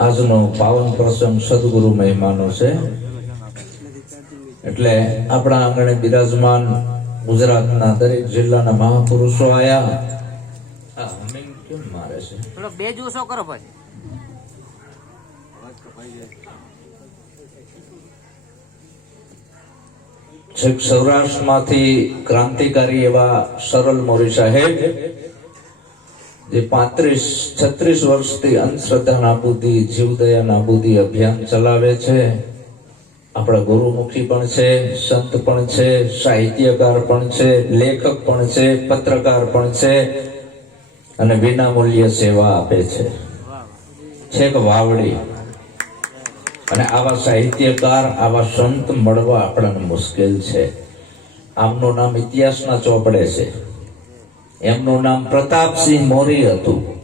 આજનો પાવન પ્રસંગ સદગુરુ મહેમાનો છે. એટલે આપણા આંગણે બિરાજમાન ગુજરાતના દરેક જિલ્લાના મહાપુરુષો આયા. આ humming કેમ મારે છે? થોડોક બે ઓછો કરો ભાઈ છેક સૌરાષ્ટ્રમાંથી ક્રાંતિકારી એવા સરળ મોરી સાહેબ જે પાંત્રીસ, છત્રીસ વર્ષથી અંધશ્રદ્ધા નાબૂદી, જીવદયા નાબૂદી અભિયાન ચલાવે છે. આપણા ગુરુમુખી પણ છે, સંત પણ છે, સાહિત્યકાર પણ છે, લેખક પણ છે, પત્રકાર પણ છે અને વિનામૂલ્ય સેવા આપે છે. છેક વાવડી. અને આવા સાહિત્યકાર, આવા સંત મળવા આપણને મુશ્કેલ છે. આમનું નામ ઇતિહાસના ચોપડે છે. એમનું નામ પ્રતાપસિંહ મોરી હતું.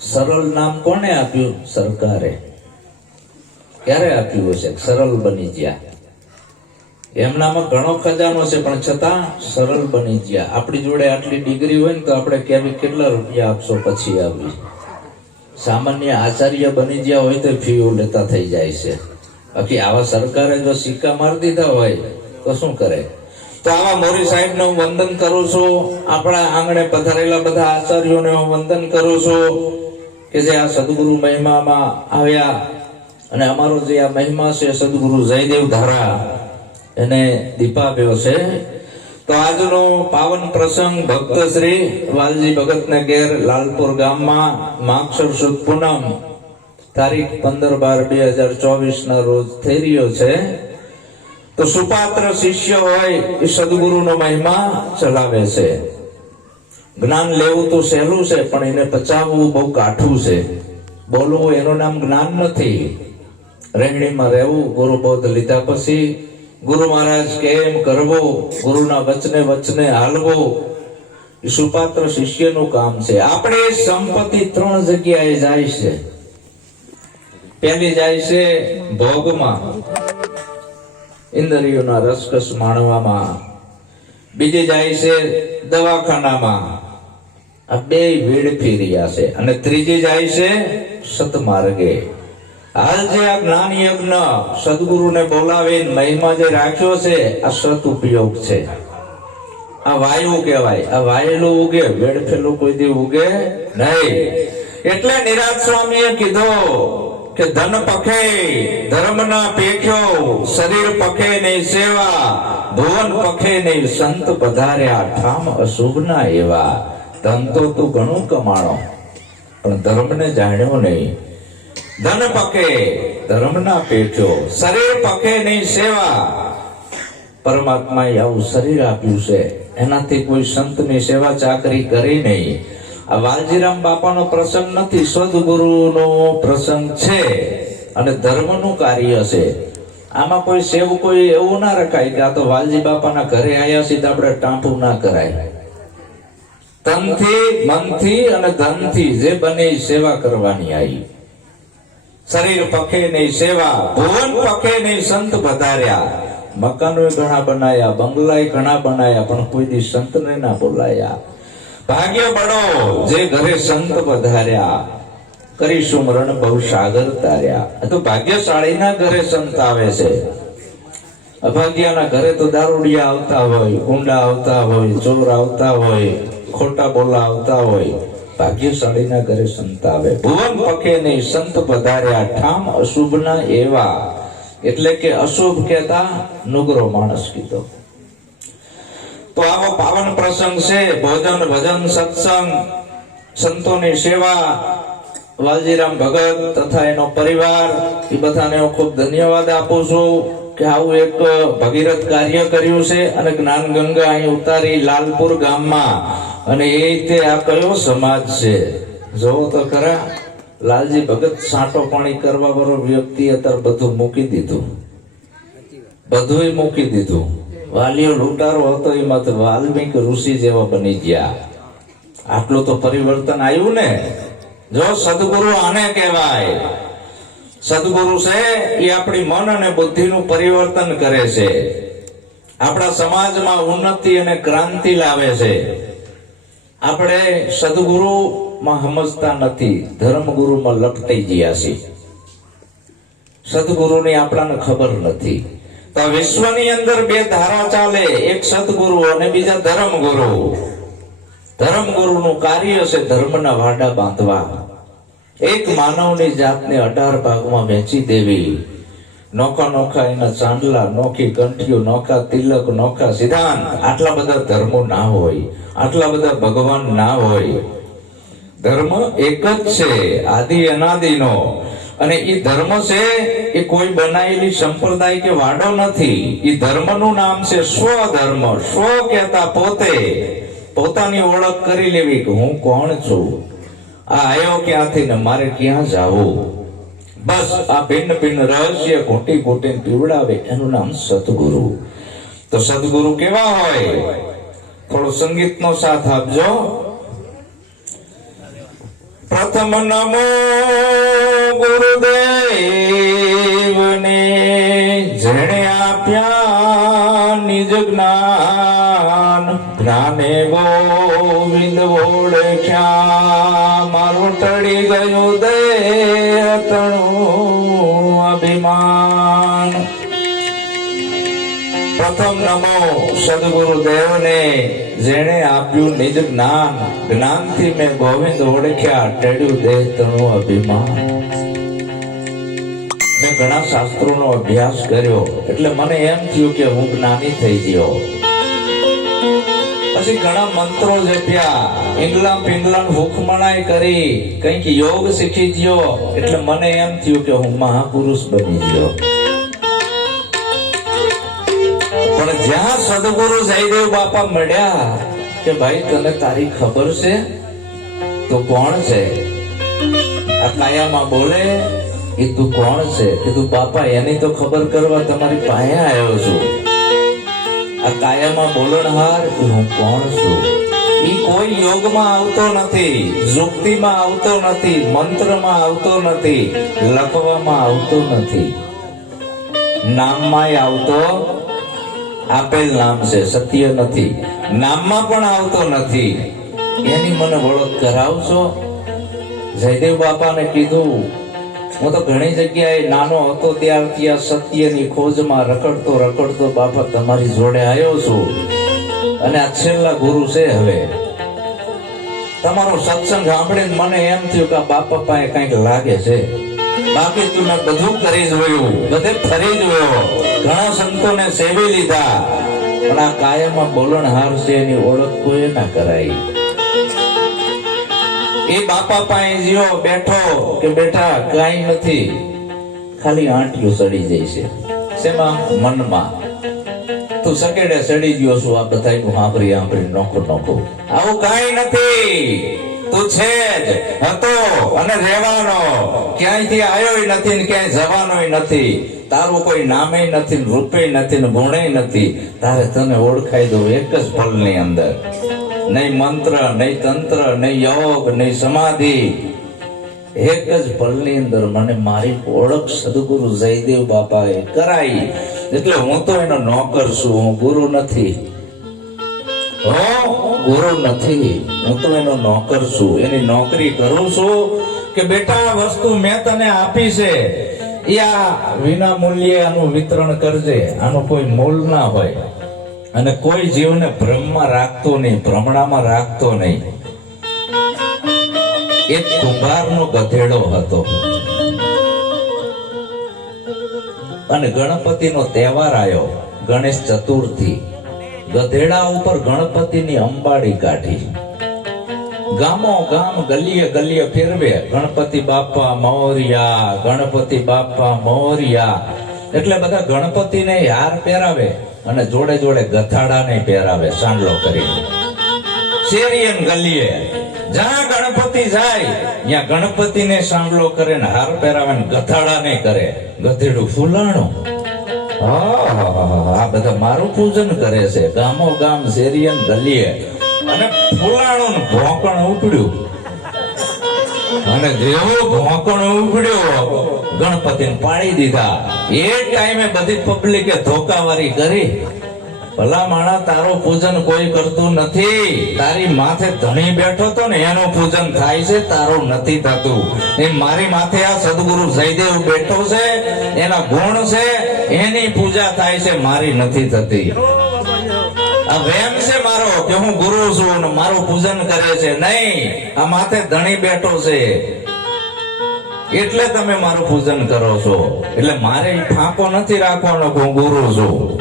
સરળ નામ કોને આપ્યું? સરકારે. ક્યારે આપ્યું હશે? સરળ બની ગયા. એમનામાં ઘણો ખજાનો છે, પણ છતાં સરળ બની ગયા. આપણી જોડે આટલી ડિગ્રી હોય ને તો આપણે કેવી કેટલા રૂપિયા આપશો પછી આવી. સામાન્ય આચાર્ય બની ગયા હોય તો ફીઓ લેતા થઈ જાય છે. બાકી આવા સરકારે જો સિક્કા મારી દીધા હોય તો શું કરે? તો આવા મોરી સાહેબને હું વંદન કરું છું. આપણા આંગણે પધારેલા બધા આચાર્યોને હું વંદન કરું છું કે જે આ સદગુરુ મહિમામાં આવ્યા અને અમારો જે આ મહિમા છે સદગુરુ જયદેવ ધારા, એને દીપાવ્યો છે. તો આજનો પાવન પ્રસંગ ભક્ત શ્રી વાલજી ભગતને ઘેર લાલપુર ગામમાં માક્ષર સુદ પૂનમ તારીખ પંદર બાર બે હજાર ચોવીસ ના રોજ થઈ રહ્યો છે. તો સુપાત્ર શિષ્ય હોય એ સદગુરુનો મહિમા ચલાવે છે. જ્ઞાન લેવું તો સહેલું છે, પણ એને પચાવવું બહુ કાઠું છે. બોલવું એનું નામ જ્ઞાન નથી. રહેણીમાં રહેવું ગુરુબોધ લીધા પછી ગુરુ મહારાજ કેમ કરવો, ગુરુના વચને વચને હાલવો સુપાત્ર શિષ્યનું કામ છે. આપણે સંપત્તિ ત્રણ જગ્યાએ જાય છે. પહેલી જાય છે ભોગમાં. ઇન્દ્રિયોના રસકસ માણવામાં. બીજી જાય છે દવાખાનામાં. આ બે વેડફી રહ્યા છે. અને ત્રીજી જાય છે સતમાર્ગે. હાલ જે આ જ્ઞાન યજ્ઞ સદગુરુને બોલાવીને મહિમા જે રાખ્યો છે, આ સત ઉપયોગ છે. આ વાયુ કહેવાય. આ વાયેલું ઉગે, વેડફેલું કોઈ દી ઉગે નહીં. એટલે નિરાજ સ્વામીએ કીધું કે ધન પખે ધર્મ ના પેખ્યો શરીર પખે નહીં સેવા, ભુવન પખે નહીં સંત પધાર્યા, ઠામ અશુભ ના એવા. ધન તો તું ઘણું કમાણો, પણ ધર્મને જાણ્યો નહીં. ધન પકે ધર્મ ના પેઠ્યો શરીર પકે નહીં સેવા. પરમાત્માએ આવું શરીર આપ્યું છે, એનાથી કોઈ સંતની સેવા ચાકરી કરી નહીં. વાલજીરામ બાપાનો પ્રસંગ નથી, સદગુરુનો પ્રસંગ છે અને ધર્મનું કાર્ય છે. આમાં કોઈ સેવ કોઈ એવું ના રખાય કે આ તો વાલજી બાપાના ઘરે આવ્યા સીધા આપણે ટાંપું ના કરાય. તનથી મનથી અને ધનથી જે બને સેવા કરવાની આવી શરીર પખે નહીં સેવા, ભુવન પખે નહીં સંત વધાર્યા મકાનો ઘણા બનાયા બંગલાય ઘણા બનાયા, પણ કોઈ દી સંતને ના બોલાયા. ભાગ્ય બનો જે ઘરે સંત વધાર્યા કરી સુમરણ બહુ સાગર તાર્યા. તો ભાગ્યશાળીના ઘરે સંત આવે છે. અભાગ્યના ઘરે તો દારૂડિયા આવતા હોય ગુંડા આવતા હોય, ચોર આવતા હોય, ખોટા બોલા આવતા હોય. ભાગ્યશાળીના ઘરે સંત આવે. ભુવન પકે નહીં, સંત પધાર્યા. ઠામ અશુભના એવા. એટલે કે અશુભ કહેતા નુગરો માણસ કીધો. તો આવો પાવન પ્રસંગ છે, ભોજન, ભજન, સત્સંગ, સંતોની સેવા વાલજીરામ ભગત તથા એનો પરિવાર, એ બધાને હું ખૂબ ધન્યવાદ આપું છું કે આવું એક ભગીરથ કાર્ય કર્યું છે અને જ્ઞાન ગંગા અહીં ઉતારી લાલપુર ગામમાં. અને એ રીતે આ કયો સમાજ છે? જોવો તો ખરા, લાલજી ભગત સાંટો પાણી કરવા વાળો વ્યક્તિ અત્યારે બધું મૂકી દીધું. બધું મૂકી દીધું. વાલીઓ લૂંટારો હતો એમાં તો વાલ્મીક ઋષિ જેવા બની ગયા. આટલું તો પરિવર્તન આવ્યું ને? જો સદગુરુ આને કહેવાય. સદગુરુ છે, એ આપણી મન અને બુદ્ધિનું પરિવર્તન કરે છે. આપણા સમાજમાં ઉન્નતિ અને ક્રાંતિ લાવે છે. આપણે સદગુરુમાં સમજતા નથી, ધર્મગુરુમાં લપટાઈ ગયા છે સદગુરુની આપણાને ખબર નથી. તો વિશ્વની અંદર બે ધારા ચાલે, એક સદગુરુ અને બીજા ધર્મગુરુ. ધર્મગુરુનું કાર્ય છે ધર્મના વાડા બાંધવા. એક માનવની જાતને અઢાર ભાગમાં વહેંચી દેવી. નોખા નોખા એના ચાંદલા, નોખી કંઠીઓ, નોખા તિલક, નોખા સિદ્ધાંત. આટલા બધા ધર્મો ના હોય. આટલા બધા ભગવાન ના હોય. ધર્મ એક જ છે, આદિ અનાદિનો. અને એ ધર્મ છે એ કોઈ બનાવેલી સંપ્રદાય કે વાડો નથી. એ ધર્મનું નામ છે સ્વધર્મ. સ્વ કહેતા પોતે પોતાની ઓળખ કરી લેવી કે હું કોણ છું? આ આવ્યો ક્યાંથી ને મારે ક્યાં જાવું? બસ આ ભિન્ન ભિન્ન રહસ્ય ઘૂંટી ઘૂંટીને પીવડાવે. એનું નામ સદગુરુ. તો સદગુરુ કેવા હોય? થોડો સંગીતનો સાથ આપજો. પ્રથમ નમો ગુરુદેવને જેણે આપ્યા નિજ જ્ઞાન જ્ઞાને ગોવિંદ ઓળખ્યા. મારું ટળી ગયું દે તણું અભિમાન. પ્રથમ નમો સદગુરુ દેવને જેણે આપ્યું નિજ જ્ઞાન, જ્ઞાનથી મેં ગોવિંદ ઓળખ્યા ટેડ્યું દેહ તણું અભિમાન. મેં ઘણા શાસ્ત્રોનો અભ્યાસ કર્યો, એટલે મને એમ થયું કે હું જ્ઞાની થઈ ગયો. પછી ઘણા મંત્રો જપ્યા ઇંગલા પિંગલા હુકમણાય કરી, કંઈક યોગ શીખી ગયો, એટલે મને એમ થયું કે હું મહાપુરુષ બની ગયો. જ્યાં સદગુરુ જયદેવ બાપા મળ્યા કે ભાઈ, તને તારી ખબર છે? તો કોણ છે? આ કાયામાં બોલે એ તું કોણ છે? કે તું બાપા, એની તો ખબર કરવા તમારી પાસે આવ્યો છું. આ કાયામાં બોલણહાર કે હું કોણ છું? એ કોઈ યોગમાં આવતો નથી યુક્તિમાં આવતો નથી, મંત્રમાં આવતો નથી, લખવામાં આવતો નથી. નામમાં આવતો આપેલ નામ છે, સત્ય નથી. નામમાં પણ આવતો નથી. એની મને ઓળખ કરાવશો? જયદેવ બાપાને કીધું, હું તો ઘણી જગ્યાએ નાનો હતો ત્યારથી આ સત્યની ખોજમાં રખડતો રખડતો બાપા તમારી જોડે આવ્યો છું. અને આ છેલ્લા ગુરુ છે હવે. તમારો સત્સંગ સાંભળીને મને એમ થયું કે બાપા પાસે કંઈક લાગે છે. બાકી તું મેં બધું કરી જોયું બધે ફરી જોયો ઘણા સંતોને સેવી લીધા. પણ આ કાયમાં બોલણહાર છે એની ઓળખ કોઈ ના કરાય. એ બાપા પાસે જીવો બેઠો કે બેઠા કાઈ નથી. ખાલી આંટીઓ સડી જાય છે. શેમાં? મનમાં. તું સકેડે સડી ગયો છું આ બધા સાંભળી સાંભળી નોખો નોખો આવું કાઈ નથી. તું જ હતો અને રહેવાનો. ક્યાંયથી આવ્યો નથી ક્યાંય જવાનોય નથી. તારું કોઈ નામે નથી રૂપે નથી ને ગુણે નથી. તારે તને ઓળખાઈ દઉં એક જ ફળની અંદર. નહીં મંત્ર, નહીં તંત્ર, નહીં યોગ, નહીં સમાધિ. એક જ પલની અંદર મને મારી ઓળખ સદગુરુ જયદેવ બાપાએ કરાઈ. એટલે હું તો એનો નોકર છું, હું ગુરુ નથી. ગુરુ નથી. હું તો એનો નોકર છું. એની નોકરી કરું છું કે બેટા વસ્તુ મેં તને આપી છે. યા વિના મૂલ્યે આનું વિતરણ કરજે. આનું કોઈ મોલ ના હોય. અને કોઈ જીવને ભ્રમમાં રાખતો નહીં, ભ્રમણામાં રાખતો નહીં. એક કુંભારનો ગધેડો હતો. અને ગણપતિનો તહેવાર આવ્યો ગણેશ ચતુર્થી. ગધેડા ઉપર ગણપતિની અંબાડી કાઢી. ગામો ગામ ગલીએ ગલીએ ફેરવે. ગણપતિ બાપા મોરિયા, ગણપતિ બાપા મોરિયા. એટલે બધા ગણપતિને હાર પહેરાવે અને જોડે જોડે ગથાડાને પહેરાવે. સાંડલો કરીને. શેરિયન ગલીએ. જ્યાં ગણપતિ જાય, ત્યાં ગણપતિને સાંડલો કરે ને હાર પહેરાવે ને ગથાડાને કરે. ગધેડું ફૂલાણું. આ બધા મારું પૂજન કરે છે. ગામો ગામ શેરીયન ગલીએ. અને ફૂલાણું ભોંકણ ઉપડ્યું. અને જેવો ભોંકણ ઉપડ્યો, ગણપતિને પાડી દીધા. એ ટાઈમે બધી પબ્લિકે ધોકાવારી કરી. ભલા તારું પૂજન કોઈ કરતું નથી. તારી માથે ધણી બેઠો તો ને એનું પૂજન થાય છે, તારું નથી થતું. એ મારી માથે આ સદગુરુ જયદેવ બેઠો છે, એના ગુણ છે, એની પૂજા થાય છે, મારી નથી થતી. વેમ છે મારો કે હું ગુરુ છું ને મારું પૂજન કરે છે. નહીં, આ માથે ધણી બેઠો છે. એટલે તમે મારું પૂજન કરો છો. એટલે મારે ફાંકો નથી રાખવાનો કે હું ગુરુ છું.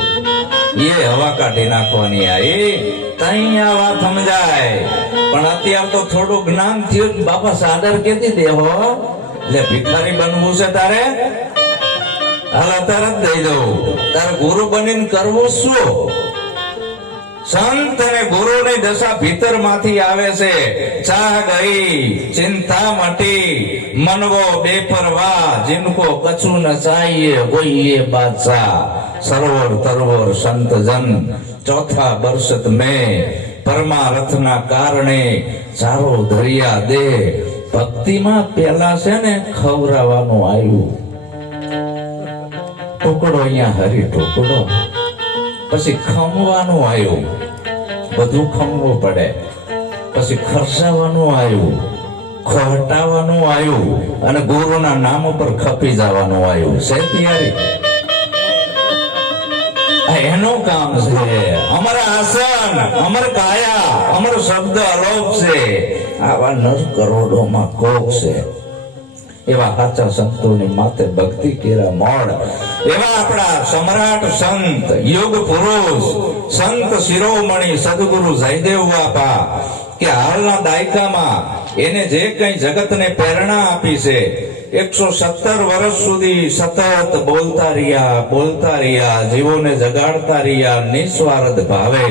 એ હવા કાઢી નાખવાની આ, એ કઈ આ વાત સમજાય. પણ અત્યારે તો થોડું જ્ઞાન થયું બાપા સાદર કેતી દેહો એટલે ભિખારી બનવું છે તારે? હાલ જ દઈ દઉં. તારે ગુરુ બનીને કરવું શું? સંત અને ગુરુની દશા ભીતરમાંથી આવે છે. ચા ગઈ, ચિંતા મટી, મનવો બેપરવા, જિનકો કછું ન ચાહીએ હોઈએ બાદશાહ. સરોવર તરવર સંત જન ચોથા બરસત મેં, પરમારથના કારણે ચારો ધરિયા દે. ભક્તિમાં પેલા છે ને ખવરાવાનું આવ્યું ટુકડો અહીંયા હરી ટુકડો. પછી ખમવાનું આવ્યું. બધું ખમવું પડે. પછી ખર્ચાવાનું આવ્યું. ખવટાવવાનું આવ્યું. અને ગુરુના નામ ઉપર ખપી જવાનું આવ્યું. છે તૈયારી? એનું કામ છે. અમારા આસન, અમર કાયા, અમર શબ્દ અલોપ છે. આવા નર કરોડોમાં કોક છે. એવા સાચા સંતોની માથે ભક્તિ કેરા મોડ. એવા આપણા સમ્રાટ સંત, યોગ પુરુષ, સંત શિરોમણી સદગુરુ જયદેવ બાપા, કે હાલના દાયકામાં એને જે કઈ જગતને પ્રેરણા આપી છે, એકસો સત્તર વર્ષ સુધી સતત બોલતા રહ્યા બોલતા રહ્યા, જીવોને જગાડતા રહ્યા, નિસ્વાર્થ ભાવે.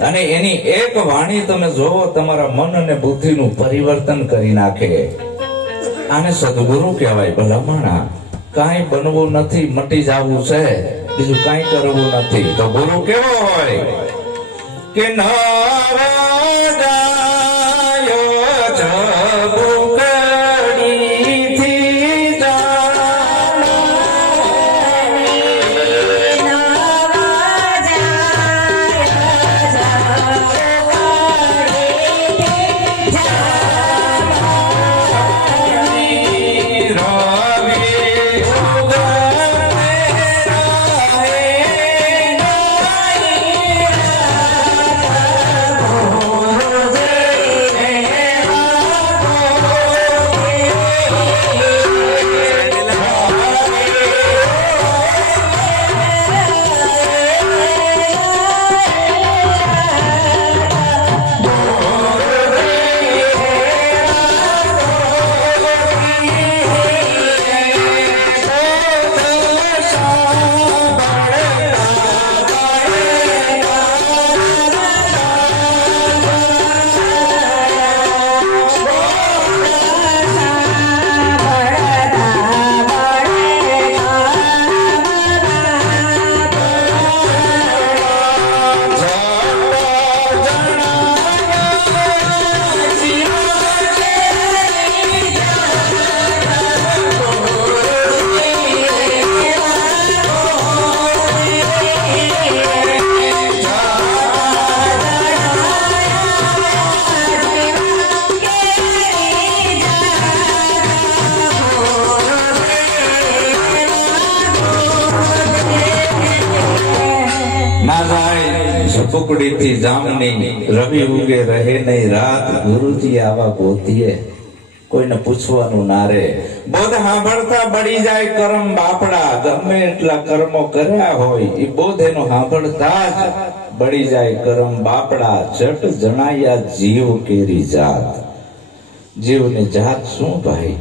અને એની એક વાણી તમે જોવો તમારા મન અને બુદ્ધિનું પરિવર્તન કરી નાખે. આને સદગુરુ કહેવાય. ભલામણા કાંઈ બનવું નથી, મટી જવું છે. બીજું કાંઈ કરવું નથી. તો ગુરુ કેવો હોય? કે નવરાયો ઝપુકડીથી જામની રવિ ઉગે રહે નહીં. રાત ગુરુજી આવા ગોતીએ. કોઈને પૂછવાનું ના રે. બોધ સાંભળતા બળી જાય કર્મ બાપડા. ગમે એટલા કર્મો કર્યા હોય એ બોધ એનો સાંભળતા જ બળી જાય કર્મ બાપડા. જટ જણાયા જીવ કેરી જાત. જીવની જાત શું ભાઈ?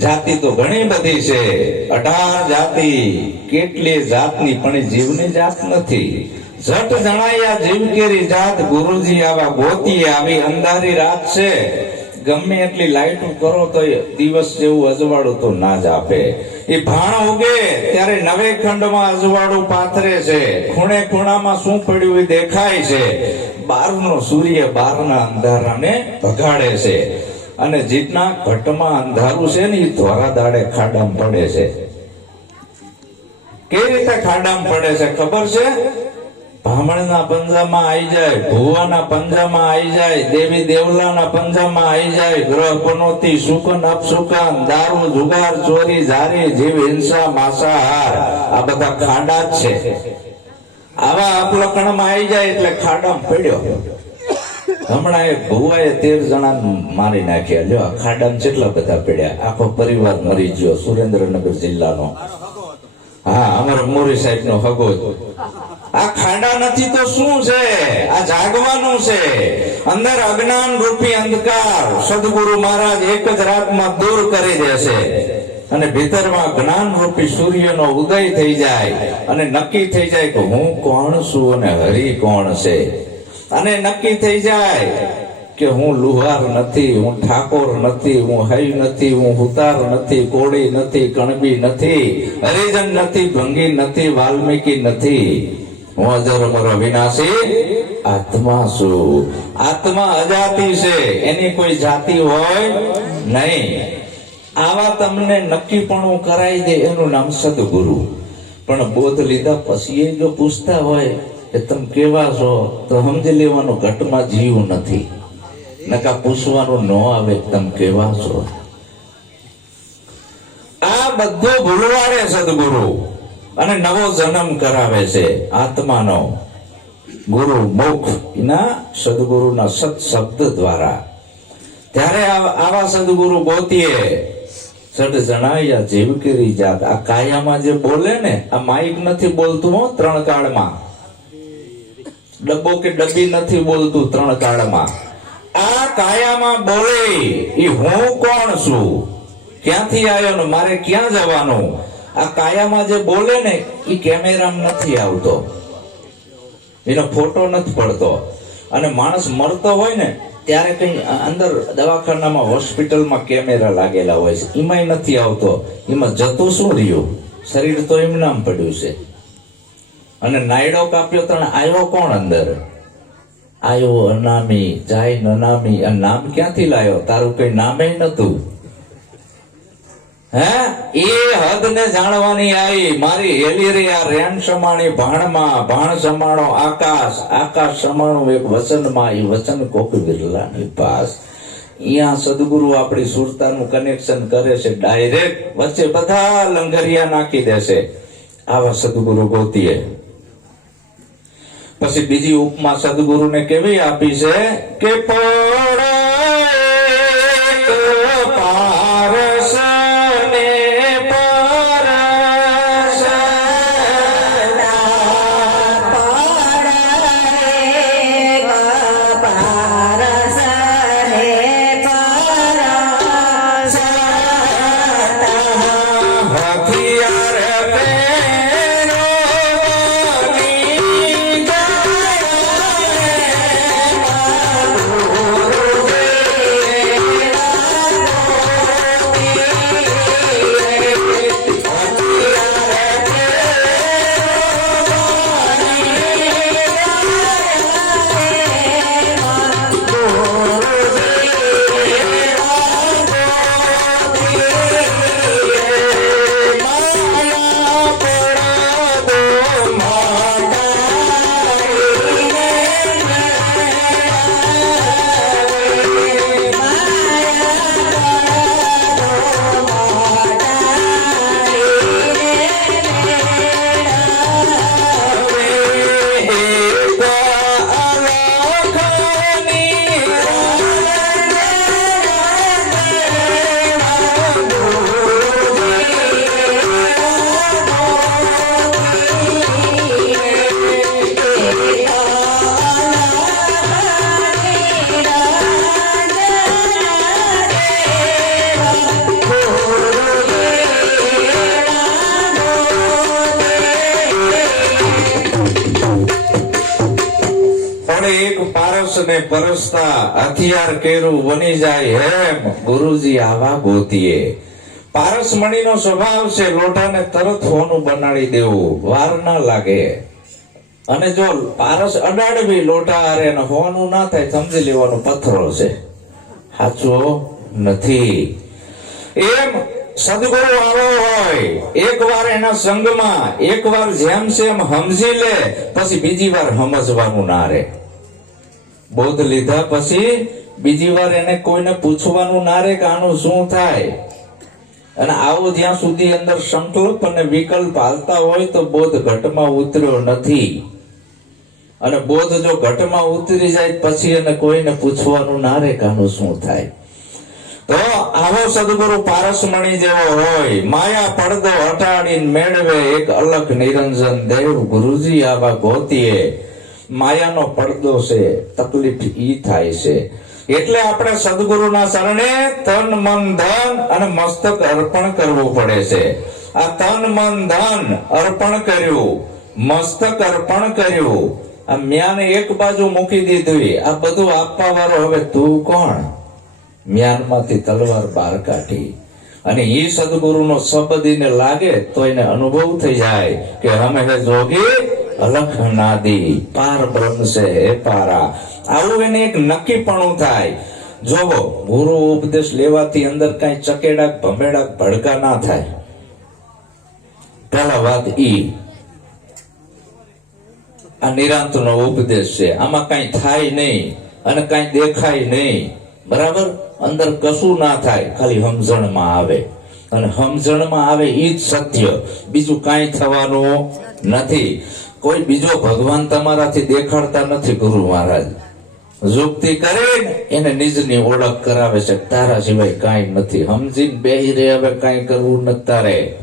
જાતિ તો ઘણી બધી છે. અઢાર જાતિ. કેટલી જાતની પણ જીવની જાત નથી. જટ જણાયા જીવ કેરી જાત, ગુરુજી આવા ગોતી આવી, અંધારી રાત છે. ગમે એટલી લાઈટ કરો તો દિવસ જેવું અજવાળું તો ના જ આપે. એ ભાણ ઉગે, ત્યારે નવે ખંડમાં અજવાળું પાથરે છે. ખૂણે ખૂણામાં શું પડ્યું એ દેખાય છે. બારનો સૂર્ય બારના અંધારાને ભગાડે છે. અને જીતના ઘટમાં અંધારું છે ને એ ધોરા દાડે ખાડામાં પડે છે. કેવી રીતે ખાડામાં પડે છે, ખબર છે? બ્રાહ્મણના પંજામાં આવી જાય, ભુવાના પંજામાં આવી જાય, દેવી દેવલાના પંજામાં આવી જાય, ગ્રહ પનોતી, સુકન, અપસુકન, દારૂ, જુગાર, ચોરી જારી જીવ, હિંસા, માંસાહાર, આ બધા ખાડા જ છે. આવા અપલકણમાં આવી જાય એટલે ખાડામાં પડ્યો. હમણાં એક ભુવાએ તેર જણા મારી નાખ્યા. લ્યો ખાડામાં જેટલા બધા પડ્યા? આખો પરિવાર મરી ગયો, સુરેન્દ્રનગર જિલ્લાનો. હા, અમારો મોરી સાહેબ નો હગો. આ ખાડા નથી તો શું છે? આ જાગવાનું છે. અંદર અજ્ઞાન રૂપી અંધકાર સદગુરુ મહારાજ એક જ રાતમાં દૂર કરી દેશે. અને ભીતરમાં જ્ઞાન રૂપી સૂર્યનો ઉદય થઈ જાય અને નક્કી થઈ જાય કે હું કોણ છું અને હરિ કોણ છે? અને નક્કી થઈ જાય કે હું લુહાર નથી, હું ઠાકોર નથી, હું હૈ નથી, હું હુતાર નથી, કોળી નથી, કણબી નથી, હરિજન નથી, ભંગી નથી, વાલ્મીકી નથી. હું અજર અવિનાશી આત્મા છું. આત્મા અજાતિ છે, એની કોઈ જાતિ હોય નહીં. આવા તમને નક્કીપણું કરાઈ દે એનું નામ સદગુરુ. પણ બોધ લીધા પછી એ જો પૂછતા હોય કે તમે કેવા છો? તો સમજી લેવાનું ઘટમાં જીવ નથી. નકા પૂછવાનું ન આવે તમે કેવા છો? આ બધું ભૂલવાડે સદગુરુ. અને નવો જન્મ કરાવે છે આત્માનો. ગુરુ મુખ ના સદગુરુના સત્શબ્દ દ્વારા. ત્યારે આવા સદગુરુ ગોતીએ સડ જીવ કરી જાત. આ કાયામાં જે બોલે ને, આ માઇક નથી બોલતું હો ત્રણ કાળમાં. ડબ્બો કે ડબ્બી નથી બોલતું ત્રણ કાળમાં. આ કાયામાં બોલે એ હું કોણ છું? ક્યાંથી આવ્યો ને? મારે ક્યાં જવાનું? આ કાયામાં જે બોલે ને એ કેમેરામાં નથી આવતો. એનો ફોટો નથી પડતો. અને માણસ મરતો હોય ને, ત્યારે કઈ અંદર દવાખાનામાં, હોસ્પિટલમાં કેમેરા લાગેલા હોય છે. એમાંય નથી આવતો. એમાં જતું શું રહ્યું? શરીર તો એમ નામ પડ્યું છે. અને નાયડો કાપ્યો તો આવ્યો કોણ અંદર? આવ્યો અનામી, જાય નનામી. આ નામ ક્યાંથી લાયો? તારું કઈ નામે નતું. હે? એ હદ ને જાણવાની આવી મારી હેલી સમાણી ભાણમાં, ભાણ સમાણો આકાશ આકાશ સમાણું એક વચનમાં એ વચન કોક બિરલાની પાસ. અહીંયા સદગુરુ આપણી સુરતાનું કનેક્શન કરે છે ડાયરેક્ટ વચ્ચે બધા લંગરિયા નાખી દેશે આવા સદગુરુ ગોતીએ. પછી બીજી ઉપમા સદગુરુને કેવી આપી છે? કે પોળે પરસતા હથિયાર કેરું બની જાય હેમ ગુરુજી આવા ગોતીએ પારસ મણીનો સ્વભાવ છે લોટાને તરત હોનું બનાડી દેવું, વાર ના લાગે. અને જો પારસ અડાડવી લોટા ને હોનું ના થાય, સમજી લેવાનો પથ્થરો છે. સાચો નથી. એમ સદગુરુ આવો હોય, એક વાર એના સંગમાં, એક વાર જેમ સેમ સમજી લે, પછી બીજી વાર સમજવાનું ના રે બોધ લીધા પછી બીજી વાર એને કોઈને પૂછવાનું ના રે કે આનું શું થાય? અને આવો જ્યાં સુધી અંદર સંકલ્પ અને વિકલ્પ હાલતા હોય તો બોધ ઘટમાં ઉતર્યો નથી. અને બોધ જો ઘટમાં ઉતરી જાય પછી એને કોઈને પૂછવાનું ના રે કે આનું શું થાય? તો આવો સદગુરુ પારસમણી જેવો હોય, માયા પડદો હટાડીને મેળવે એક અલગ નિરંજન દેવ ગુરુજી આવા ગોતીએ. માયાનો પડદો છે, તકલીફ ઈ થાય છે. એટલે આપણે સદગુરુના શરણે તન, મન, ધન અને મસ્તક અર્પણ કરવું પડે છે. આ તન, મન, ધન અર્પણ કર્યું, મસ્તક અર્પણ કર્યું. આ મ્યાને એક બાજુ મૂકી દીધી, આ બધું આપવા વાળો હવે તું કોણ? મ્યાનમાંથી તલવાર બહાર કાઢી. અને એ સદગુરુનો શબ્દ એને લાગે તો એને અનુભવ થઈ જાય કે હમે જોગી અલખ નાદી પાર બ્રહ્મ હે પારા. આવું એને એક નક્કીપણું થાય. જોવો ગુરુ ઉપદેશ લેવાથી અંદર કઈ ચકેડાક, ભમેડાક, ભડકા ના થાય. પહેલા વાત ઈ. આ નિરાંતનો ઉપદેશ છે. આમાં કઈ થાય નહીં અને કઈ દેખાય નહીં. બરાબર? અંદર કશું ના થાય. ખાલી સમજણમાં આવે. અને સમજણમાં આવે એ જ સત્ય. બીજું કાંઈ થવાનું નથી. કોઈ બીજો ભગવાન તમારાથી દેખાડતા નથી ગુરુ મહારાજ. જુક્તિ કરે ને એને નિજની ઓળખ કરાવે છે. તારા સિવાય કાંઈ નથી. સમજીને બેહી રે, હવે કાંઈ કરવું નથી તારે.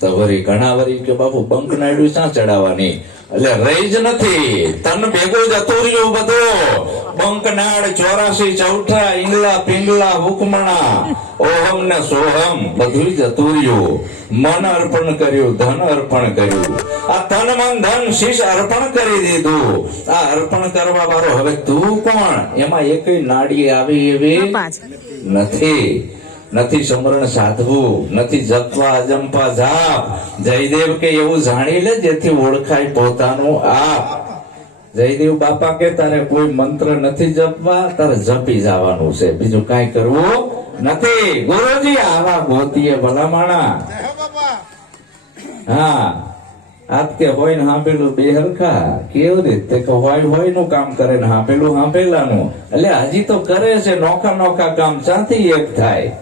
તો વરી ઘણા વળી કે, બાપુ બંક નાડ્યું ક્યાં ચડાવવાની? એટલે રહી જ નથી. તન ભેગો જ હતું બધો. બંકનાળ ચોરાસી ચૌઠા ઈંગલા પિંગલા હુકમણા ઓહમ ને સોહમ બધું જ હતું મન અર્પણ કર્યું ધન અર્પણ કર્યું. આ તન મન ધન શીશ અર્પણ કરી દીધું. આ અર્પણ કરવા વાળો હવે તું કોણ? એમાં એકય નાડી આવી એવી નથી. નથી સમરણ સાધવું, નથી જપવા અજંપા જાપ. જયદેવ કે એવું જાણી લે જેથી ઓળખાય પોતાનું આપ. જયદેવ બાપા કે તારે કોઈ મંત્ર નથી જપવા, તારે જપી જવાનું છે. બીજું કઈ કરવું નથી. ગુરુજી, આવા ગોતીએ ભલામણા. હા. આપ કે હોય ને હાંભેલું બે હરખા કેવી રીતે? કે હોય હોયનું કામ કરે ને હાંભેલું હાંભેલાનું. એટલે હજી તો કરે છે, નોખા નોખા કામ. ચાથી એક થાય.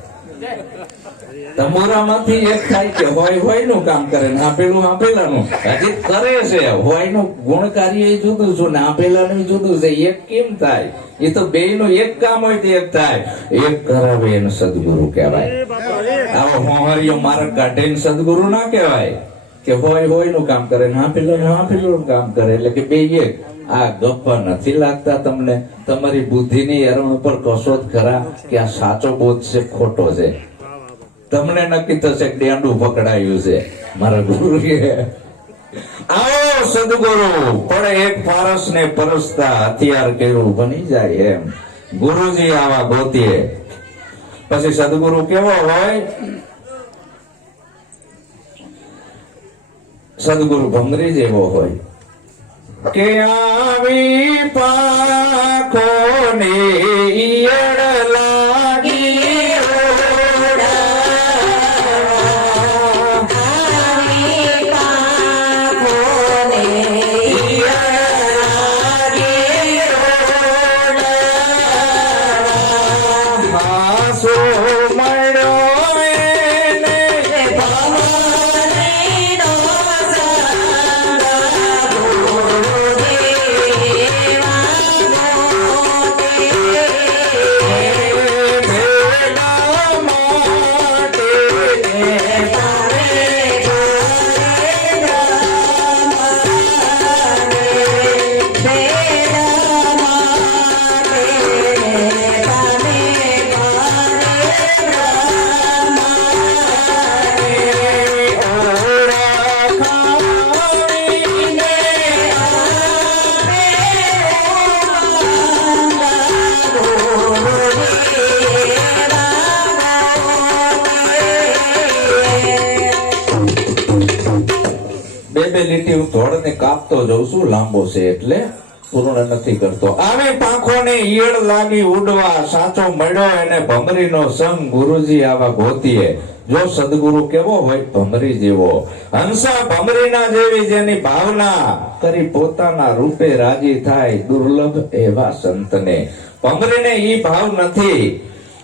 તમારામાંથી એક થાય કે હોય હોયનું કામ કરે ને આપેલું આપેલાનું. હજી કરે છે હોયનું ગુણ કાર્ય જુદું છે ને આપેલાનું જુદું છે. એક કેમ થાય? એ તો બે નું એક કામ હોય તો એક થાય. એક કરાવે એને સદગુરુ કહેવાય. આવો હોહરિયો માર્ગ કાઢે ને સદગુરુ ના કહેવાય કે હોય હોયનું કામ કરે ને આપેલું ને આપેલું કામ કરે. એટલે કે બે એક. આ ગપ્પા નથી લાગતા તમને? તમારી બુદ્ધિની અરણ ઉપર કશો ખરા કે આ સાચો બોધ છે, ખોટો છે? તમને નક્કી થશે ડેંડું પકડાયું છે, મારા ગુરુ આવો સદગુરુ, પણ એક ફારસ ને પરસતા હથિયાર કેવું બની જાય એમ. ગુરુજી આવા ગોતીએ. પછી સદગુરુ કેવો હોય? સદગુરુ ભમરી જેવો હોય. કે આવી પાખો ને ઈયળ કાપતો જઉં છું લાંબો છે એટલે પૂર્ણ નથી કરતો. આવે પાંખોને ઈયળ લાગી ઉડવા સાચો મળ્યો એને ભમરીનો સંગ ગુરુજી આવા ગોતીએ. જો સદગુરુ કેવો હોય ભમરી જેવો. હંસા ભમરીના જેવી જેની ભાવના કરી પોતાના રૂપે રાજી થાય દુર્લભ એવા સંતને. ભમરીને ઈ ભાવ નથી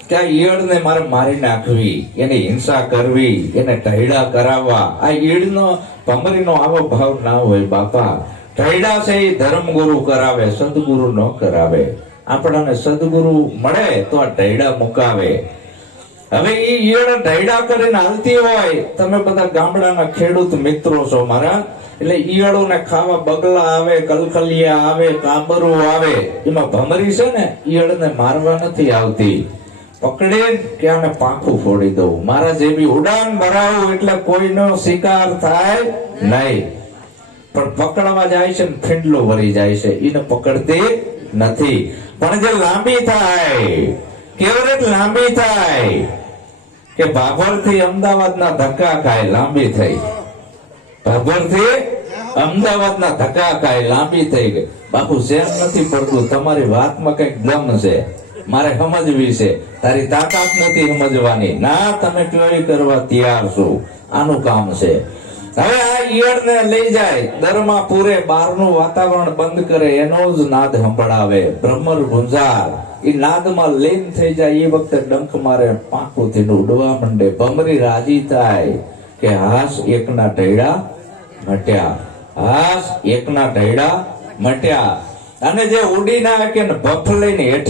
કે આ ઈયળને મારે મારી નાખવી, એની હિંસા કરવી, એને ટહેડા કરાવવા. આ ઈયળનો ભમરીનો આવો ભાવ ના હોય બાપા. ટહેડા છે એ ધર્મગુરુ કરાવે, સદગુરુ ન કરાવે. આપણાને સદગુરુ મળે તો આ ઢૈડા મુકાવે. હવે એ ઈયળ ઢૈડા કરીને હાલતી હોય, તમે બધા ગામડાના ખેડૂત મિત્રો છો મારા. એટલે ઈયળોને ખાવા બગલા આવે કલકલિયા આવે, કાબરો આવે. એમાં ભમરી છે ને, ઈયળને મારવા નથી આવતી. પકડે કે આને પાંખું ફોડી દઉં? મારા જેવી ઉડાન ભરાવું એટલે કોઈનો શિકાર થાય નહીં. પણ પકડવા જાય છે ફીંડલો ભરી જાય છે. એને પકડતી નથી. પણ જે લાંબી થાય, કેવી રીતે લાંબી થાય? કે ભાભરથી અમદાવાદ ના ધક્કા ખાય, લાંબી થઈ. ભાભરથી અમદાવાદ ના ધક્કા ખાય, લાંબી થઈ ગઈ. બાપુ શેર નથી પડતું? તમારી વાતમાં કંઈક દમ છે. મારે સમજવી છે. તારી તાકાત નથી સમજવાની. ના, તમે ચોરી કરવા તૈયાર છો. આનું કામ છે. હવે આ ઈયળ ને લઈ જાય. દરમાં પૂરે બહારનું વાતાવરણ બંધ કરે, એનો જ નાદ સંભળાવે. ભ્રમર ગુંજાર. એ નાદમાં લીન થઈ જાય. એ વખતે ડંખ મારે પાંખોથી ઉડવા માંડે. ભમરી રાજી થાય કે હાસ એકના ઢૈડા મટ્યા. હાસ એકના ઢૈડા મટ્યા. અને જે ઉડી ના કે ભફ લઈને